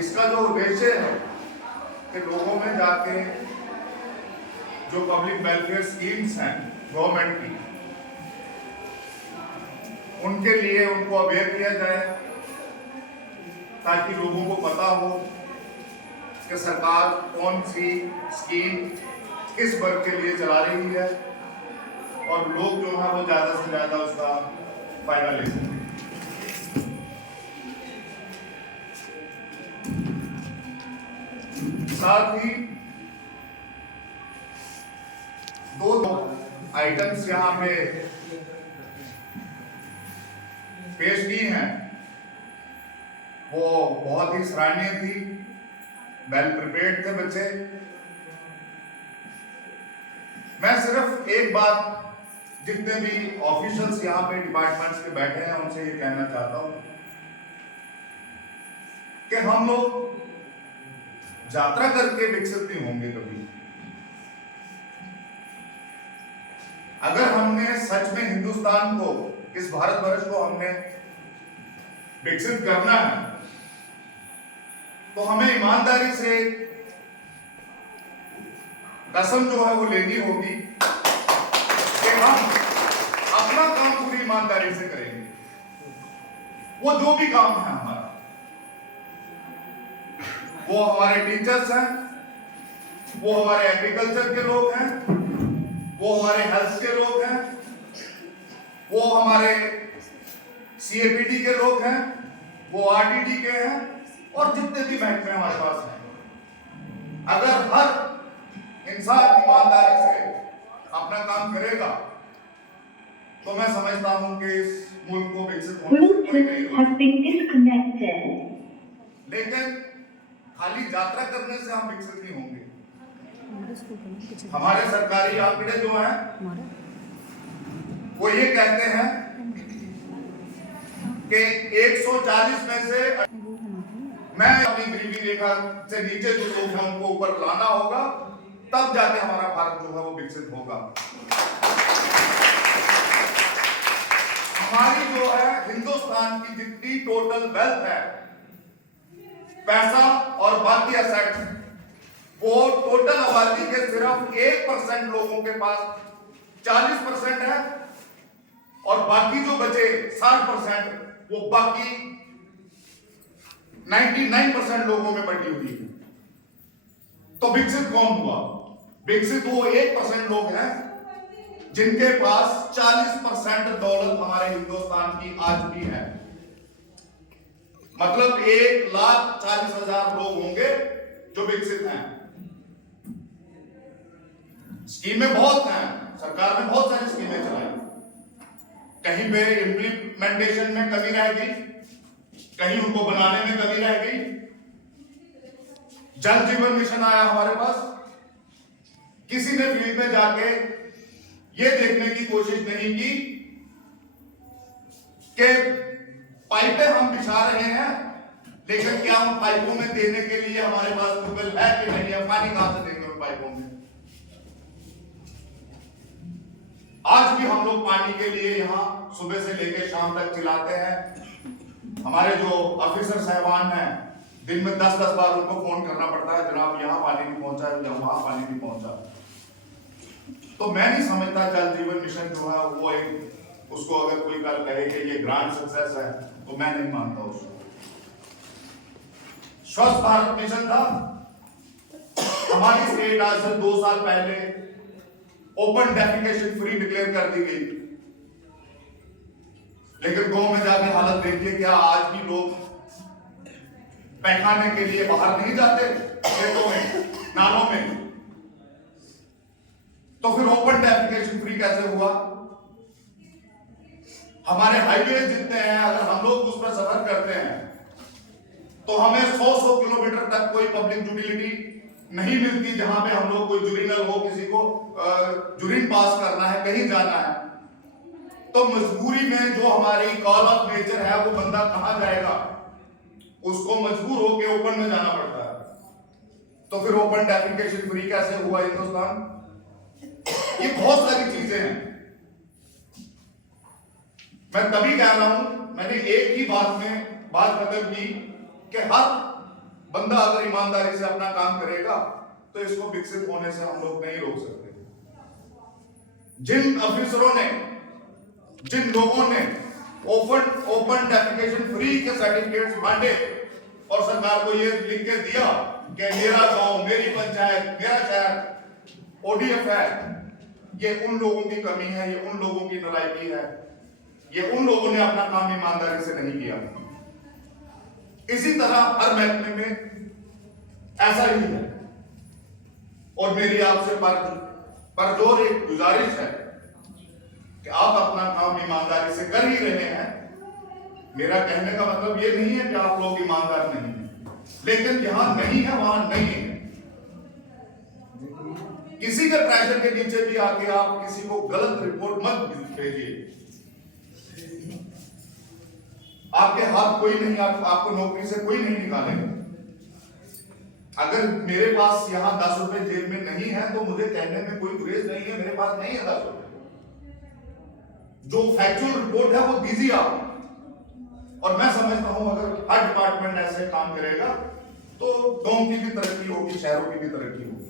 इसका जो उद्देश्य है कि लोगों में जाके जो पब्लिक वेलफेयर स्कीम्स हैं गवर्नमेंट की, उनके लिए उनको अवेयर किया जाए ताकि लोगों को पता हो कि सरकार कौन सी स्कीम किस वर्ग के लिए चला रही है और लोग जो है वो ज्यादा से ज्यादा उसका फायदा ले सकें। साथ ही दो आइटम्स यहाँ पे पेश की हैं, वो बहुत ही सराहनीय थी, वेल प्रिपेयर्ड थे बच्चे। मैं सिर्फ एक बात जितने भी ऑफिशियल्स यहाँ पे डिपार्टमेंट्स के बैठे हैं उनसे ये कहना चाहता हूं कि हम लोग यात्रा करके विकसित नहीं होंगे कभी। अगर हमने सच में हिंदुस्तान को, इस भारतवर्ष को हमने विकसित करना है तो हमें ईमानदारी से कसम जो है वो लेनी होगी कि हम अपना काम पूरी ईमानदारी से करेंगे। वो जो भी काम है हमारा, वो हमारे टीचर्स हैं, वो हमारे एग्रीकल्चर के लोग हैं, वो हमारे हेल्थ के लोग हैं, वो हमारे सीएपीडी के लोग हैं, वो आरटीडी के हैं और जितने भी महकमे हमारे पास हैं। अगर हर इंसान ईमानदारी से अपना काम करेगा तो मैं समझता हूं कि इस मुल्क को विकसित होने से कोई नहीं रोकेगा। लेकिन खाली यात्रा करने से हम विकसित नहीं होंगे। हमारे सरकारी आंकड़े जो हैं वो ये कहते हैं कि 140 में से मैं अपनी गरीबी रेखा से नीचे जो लोग हैं उनको ऊपर लाना होगा, तब जाके हमारा भारत जो है वो विकसित होगा। हमारी जो है हिंदुस्तान की जितनी टोटल वेल्थ है, पैसा और बाकी एसेट्स, वो टोटल आबादी के सिर्फ 1% लोगों के पास 40% है और बाकी जो बचे 60% वो बाकी 99% लोगों में बटी हुई है। तो विकसित कौन हुआ? विकसित वो 1% लोग हैं जिनके पास 40% दौलत हमारे हिंदुस्तान की आज भी है। मतलब 1,40,000 लोग होंगे जो विकसित हैं। स्कीमें बहुत हैं, सरकार ने बहुत सारी स्कीमें चलाई, कहीं पे इंप्लीमेंटेशन में कमी रह गई, कहीं उनको बनाने में कमी रह गई। जल जीवन मिशन आया हमारे पास, किसी ने फील्ड में जाके ये देखने की कोशिश नहीं की कि पाइपें हम बिछा रहे हैं, लेकिन क्या उन पाइपों में देने के लिए हमारे पास ट्यूबवेल है कि नहीं है, पानी कहां से देंगे उन पाइपों में। आज भी हम लोग पानी के लिए यहां सुबह से लेकर शाम तक चिल्लाते हैं। हमारे जो ऑफिसर साहबान हैं, दिन में 10-10 बार उनको फोन करना पड़ता है, जनाब यहां पानी नहीं पहुंचा, वहां पानी नहीं पहुंचा। तो मैं नहीं समझता जल जीवन मिशन जो है वो एक, उसको अगर कोई कल कहे कि ये ग्रांड सक्सेस है तो मैं नहीं मानता उसको। स्वच्छ भारत मिशन था, हमारी स्टेट आज से 2 साल पहले ओपन डेफिकेशन फ्री डिक्लेयर कर दी गई, लेकिन गांव में जाके हालत देखिए, क्या आज भी लोग पैखाने के लिए बाहर नहीं जाते खेतों में, नालों में। तो फिर ओपन डेफिकेशन फ्री कैसे हुआ? हमारे हाईवे जितने हैं, अगर हम लोग उस पर सफर करते हैं तो हमें 100 किलोमीटर तक कोई पब्लिक यूटिलिटी नहीं मिलती जहां पे हम लोग कोई यूरिनल हो, किसी को यूरिन पास करना है, कहीं जाना है, तो मजबूरी में जो हमारी कॉल ऑफ नेचर है वो बंदा कहां जाएगा, उसको मजबूर होकर ओपन में जाना पड़ता है। तो फिर ओपन डेफिकेशन फ्री कैसे हुआ हिंदुस्तान? ये बहुत सारी चीजें हैं। मैं तभी कह रहा हूं, मैंने एक ही बात में बात खत्म की कि हर बंदा अगर ईमानदारी से अपना काम करेगा तो इसको विकसित होने से हम लोग नहीं रोक सकते। जिन अफसरों ने, जिन लोगों ने ओपन डेफिकेशन फ्री के सर्टिफिकेट्स बांटे और सरकार को ये लिख के दिया कि मेरा गांव, मेरी पंचायत, मेरा शहर ओडीएफ है, ये उन लोगों की कमी है, ये उन लोगों की नालायकी है, ये उन लोगों ने अपना काम ईमानदारी से नहीं किया। इसी तरह हर महकमे में ऐसा ही है। और मेरी आपसे परजोर एक गुजारिश है कि आप अपना काम ईमानदारी से कर ही रहे हैं। मेरा कहने का मतलब ये नहीं है कि आप लोग ईमानदार नहीं हैं, लेकिन जहां नहीं है वहां नहीं है। किसी के प्रेशर के नीचे भी आके आप किसी को गलत रिपोर्ट मत भेजिए। आपके हाथ कोई नहीं, आपको नौकरी से कोई नहीं निकालेगा। अगर मेरे पास यहां 10 रुपए जेब में नहीं है तो मुझे कहने में कोई गुरेज नहीं है, मेरे पास नहीं है 10 रुपए। जो फैक्चुअल रिपोर्ट है वो दीजिए आप। और मैं समझता हूं अगर हर डिपार्टमेंट ऐसे काम करेगा तो गांव की भी तरक्की होगी, शहरों की भी तरक्की होगी।